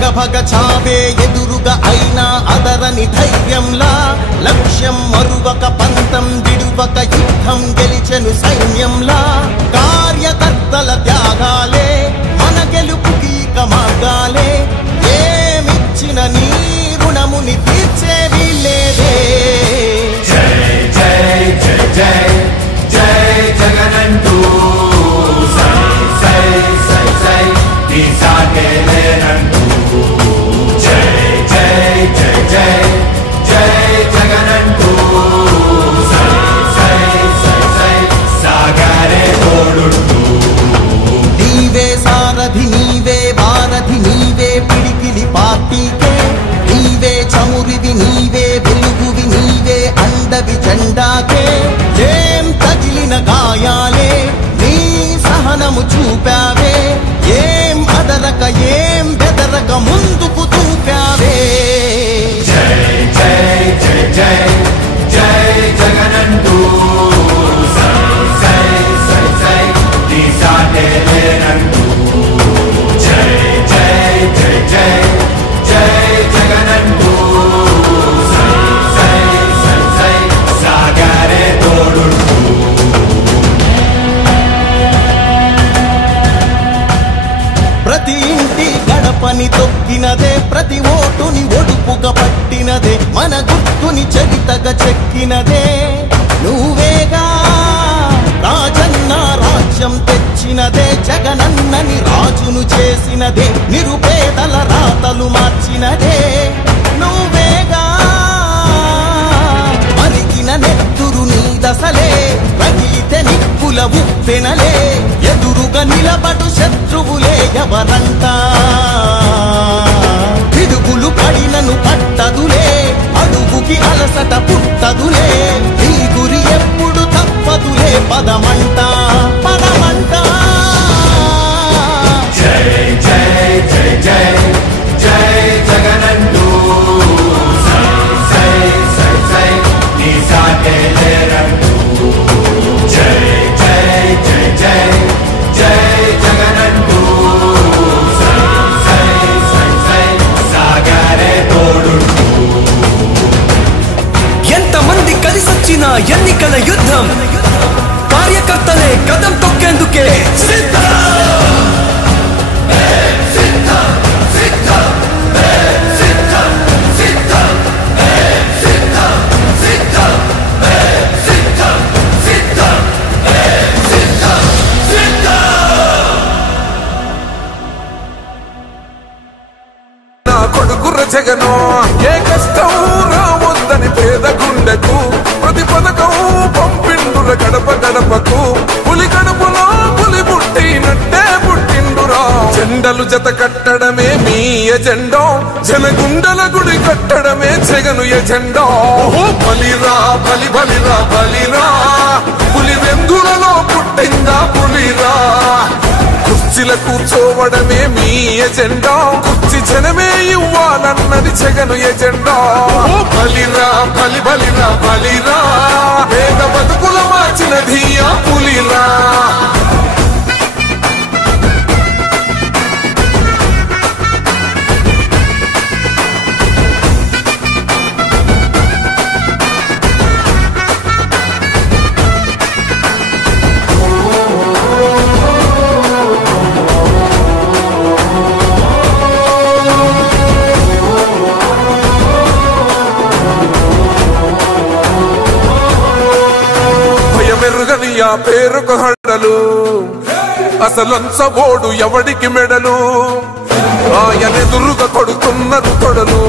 భగ భగ చావే ఎదురుగా అయినా అదరని ధైర్యంలా లక్ష్యం మరువక పంతం విడువక యుద్ధం గెలిచెను సైన్యంలా కార్యకర్తల త్యాగాలే మన గెలుపుకి మార్గాలే ఏమిచ్చిన నీ రుణముని తీర్చే వీలేదే జై జై జై జై జై జగనంటూ సై సై సై సై నీ సాగే లేనంటూ జై జై జై జై జై జగనంటూ సై సై సై సై సాగరే తోడుంటూ నీవే సారథి నీవే వారధి నీవే పిడికిలి పార్టీకే నీవే చమురివి నీవే వెలుగువి నీవే అండవి జెండాకే ఏం తగిలిన గాయాలే నీ సహనము చూపావే ఏం అదరక ఏం బెదరక ముందుకు దూపావే జై జై జై జై జై జగనంటూ సై సై సై సై నీ సాటే లేనంటూ జై జై జై జై జై జగనంటూ సై సై సై సై సాగరే తోడుంటూ ప్రతి ఇంటి గడపని తొక్కినదే ప్రతి ఓటుని ఒడుపుగా పట్టినదే మన గుర్తుని చరితగా చెక్కినదే నువ్వేగా రాజన్న రాజ్యం తెచ్చినదే జగనన్నని రాజును చేసినదే నిరుపేదల రాతలు మార్చినదే నువ్వేగా మరిగిన నెత్తురు నీ దశలే రగిలితే నిప్పుల ఉప్పెనలే ఎదురుగా నిలబడు శత్రువులే ఎవరంట పిడుగులు పడినను పట్టదులే అడుగుకి అలసట పుట్టదులే నీ గురి ఎప్పుడు తప్పదులే పదమంట పదమంట జై జై జై జై జై జగనంటూ సై సై సై సై నీ సాటే లేరంటూ జై జై జై జై జై జగనంటూ సై సై సై సై సాగరే తోడుంటూ ఎంతమంది కలిసొచ్చిన ఎన్నికల యుద్ధం కార్యకర్తలే కదం తొక్కేందుకే కొడుకుర్ర జగను ఏ కష్టం రావద్దని పేద గుండెకు ప్రతి పథకం పంపిండుర గడప గడపకు పులి గడపలో పులి పుట్టినట్టే పుట్టిండురా జెండలు జత కట్టడమే మీ ఎజెండో జనగుండల గుడి కట్టడమే జగను ఎజెండో బలిరా బలి బలిరా బలిరా పులి వెందులలో పుట్టిందా పులిరా కుర్చీల కూర్చోవడమే మీ ఎజెండా కుర్చీ జనమే ఇవ్వాలన్నది జగను ఎజెండా బలిరా బలి బలిరా బలిరా వేద బతుకుల మార్చినది ఆ పులిరా ఆ పేరుకు హడలు అసలంచబోడు ఎవడికి మెడలు ఆయనెదురుగా కొడుతున్నారు తొడలు